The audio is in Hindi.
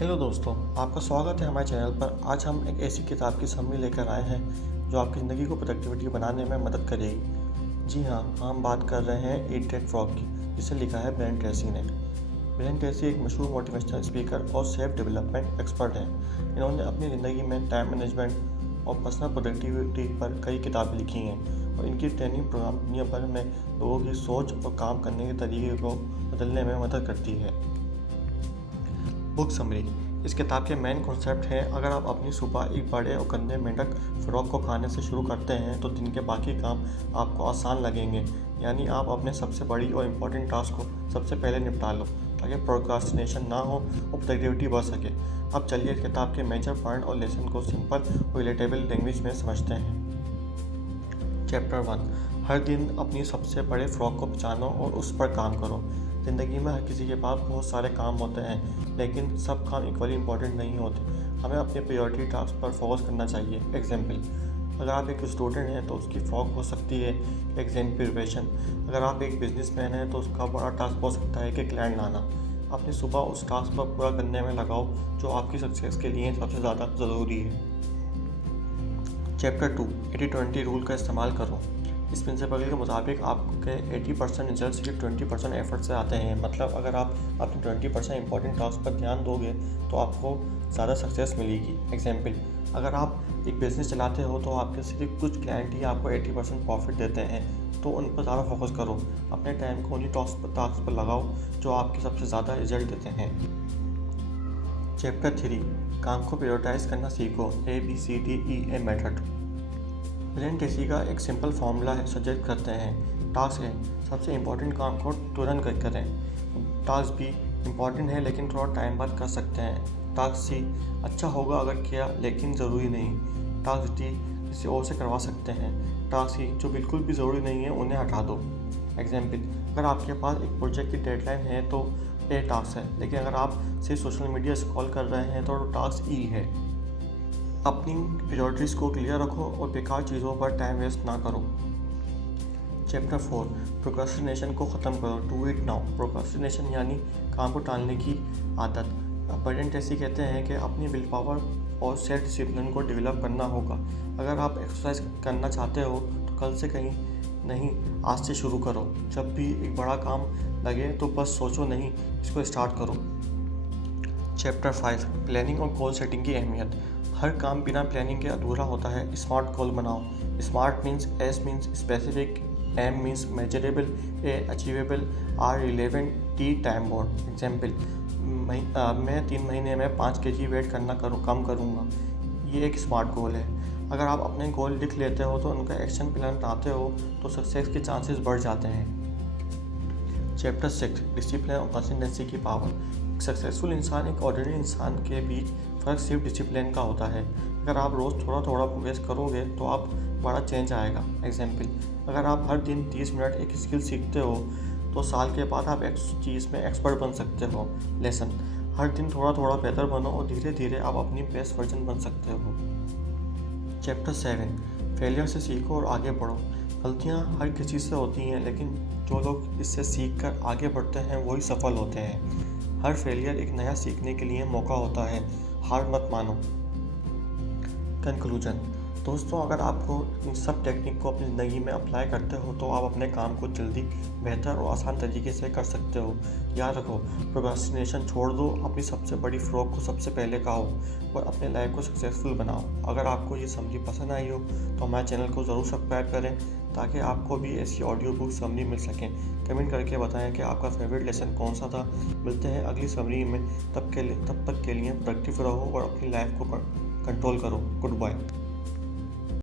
हेलो दोस्तों, आपका स्वागत है हमारे चैनल पर। आज हम एक ऐसी किताब की समरी लेकर आए हैं जो आपकी ज़िंदगी को प्रोडक्टिविटी बनाने में मदद करेगी। जी हाँ, हम बात कर रहे हैं ईट दैट फ्रॉग की, जिसे लिखा है ब्रायन ट्रेसी ने। ब्रायन ट्रेसी एक मशहूर मोटिवेशनल स्पीकर और सेल्फ डेवलपमेंट एक्सपर्ट हैं। इन्होंने अपनी ज़िंदगी में टाइम मैनेजमेंट और पर्सनल प्रोडक्टिविटी पर कई किताबें लिखी हैं और इनकी ट्रेनिंग प्रोग्राम दुनिया भर में लोगों की सोच और काम करने के तरीके को बदलने में मदद करती है। Book summary. इस किताब के मेन कॉन्सेप्ट हैं, अगर आप अपनी सुबह एक बड़े और गंदे मेंढक फ्रॉग को खाने से शुरू करते हैं तो दिन के बाकी काम आपको आसान लगेंगे। यानी आप अपने सबसे बड़ी और इम्पोर्टेंट टास्क को सबसे पहले निपटा लो ताकि प्रोक्रास्टिनेशन ना हो और प्रोडक्टिविटी बढ़ सके। अब चलिए इस किताब के मेजर पॉइंट और लेसन को सिंपल और रिलेटेबल लैंग्वेज में समझते हैं। चैप्टर 1। हर दिन अपनी सबसे बड़े फ्रॉग को पहचानो और उस पर काम करो। ज़िंदगी में हर किसी के पास बहुत सारे काम होते हैं, लेकिन सब काम इक्वली इंपॉर्टेंट नहीं होते। हमें अपने प्रायोरिटी टास्क पर फोकस करना चाहिए। एग्जाम्पल, अगर आप एक स्टूडेंट हैं तो उसकी फ्रॉग हो सकती है एग्जाम प्रिपरेशन। अगर आप एक बिजनेसमैन हैं तो उसका बड़ा टास्क हो सकता है कि क्लाइंट लाना। अपनी सुबह उस टास्क पर पूरा करने में लगाओ जो आपकी सक्सेस के लिए सबसे ज़्यादा ज़रूरी है। चैप्टर 2। 80-20 रूल का इस्तेमाल करो। इस प्रिंसिपल के मुताबिक आपके 80% रिजल्ट सिर्फ 20% एफर्ट से आते हैं। मतलब अगर आप अपने 20% इंपॉर्टेंट टास्क पर ध्यान दोगे तो आपको ज़्यादा सक्सेस मिलेगी। एग्जाम्पल, अगर आप एक बिज़नेस चलाते हो तो आपके सिर्फ कुछ क्लाइंट ही आपको 80% प्रॉफिट देते हैं, तो उन पर ज़्यादा फोकस करो। अपने टाइम को उन्हीं टास्क पर लगाओ जो आपके सबसे ज़्यादा रिजल्ट देते हैं। चैप्टर 3। काम को प्रायोरिटाइज करना सीखो। ABCDEA method. ब्रायन ट्रेसी का एक सिंपल फार्मूला है, सजेस्ट करते हैं। टास्क है, सबसे इम्पोर्टेंट काम को तुरंत करें। टास्क B इम्पॉर्टेंट है लेकिन थोड़ा टाइम बाद कर सकते हैं। टास्क C अच्छा होगा अगर किया लेकिन ज़रूरी नहीं। टास्क D किसी और से करवा सकते हैं। टास्क E जो बिल्कुल भी ज़रूरी नहीं है उन्हें हटा दो। एग्जाम्पल, अगर आपके पास एक प्रोजेक्ट की डेडलाइन है तो A टास्क है, लेकिन अगर आप सिर्फ सोशल मीडिया स्क्रॉल कर रहे हैं तो टास्क E है। अपनी प्रायोरिटीज़ को क्लियर रखो और बेकार चीज़ों पर टाइम वेस्ट ना करो। चैप्टर 4। प्रोक्रास्टिनेशन को ख़त्म करो। Do it now. प्रोक्रास्टिनेशन यानी काम को टालने की आदत। ब्रायन ट्रेसी कहते हैं कि अपनी विल पावर और सेल्फ डिसिप्लिन को डेवलप करना होगा। अगर आप एक्सरसाइज करना चाहते हो तो कल से कहीं नहीं, आज से शुरू करो। जब भी एक बड़ा काम लगे तो बस सोचो नहीं, इसको स्टार्ट करो। चैप्टर 5। प्लानिंग और गोल सेटिंग की अहमियत। हर काम बिना प्लानिंग के अधूरा होता है। स्मार्ट गोल बनाओ। Smart means S means specific, M means measurable, A achievable, R relevant, T time bound. Example, मैं 3 महीने में 5 kg वेट कम करूँगा। ये एक स्मार्ट गोल है। अगर आप अपने गोल लिख लेते हो तो उनका एक्शन प्लान बनाते हो तो सक्सेस के चांसेस बढ़ जाते हैं। चैप्टर 6। डिसिप्लिन और कंसिस्टेंसी की पावर। सक्सेसफुल इंसान एक ऑर्डिनरी इंसान के बीच फ़र्क सिर्फ डिसिप्लिन का होता है। अगर आप रोज़ थोड़ा थोड़ा प्रोग्रेस करोगे तो आप बड़ा चेंज आएगा। एग्जाम्पल, अगर आप हर दिन 30 मिनट एक स्किल सीखते हो तो साल के बाद आप एक चीज़ में एक्सपर्ट बन सकते हो। लेसन, हर दिन थोड़ा थोड़ा बेहतर बनो और धीरे धीरे आप अपनी बेस्ट वर्जन बन सकते हो। चैप्टर 7। फेलियर से सीखो और आगे बढ़ो। गलतियाँ हर किसी से होती हैं, लेकिन जो लोग इससे सीख कर आगे बढ़ते हैं वही सफल होते हैं। हर फेलियर एक नया सीखने के लिए मौका होता है। हार मत मानो। कंक्लूजन। दोस्तों, अगर आपको इन सब टेक्निक को अपनी ज़िंदगी में अप्लाई करते हो तो आप अपने काम को जल्दी, बेहतर और आसान तरीके से कर सकते हो। याद रखो, प्रोक्रास्टिनेशन छोड़ दो, अपनी सबसे बड़ी फ्रॉग को सबसे पहले खाओ और अपने लाइफ को सक्सेसफुल बनाओ। अगर आपको ये समरी पसंद आई हो तो हमारे चैनल को ज़रूर सब्सक्राइब करें ताकि आपको भी ऐसी ऑडियो बुक समरी मिल सकें। कमेंट करके बताएं कि आपका फेवरेट लेसन कौन सा था। मिलते हैं अगली समरी में। तब तक के लिए प्रोडक्टिव रहो और अपनी लाइफ को कंट्रोल करो। Good bye.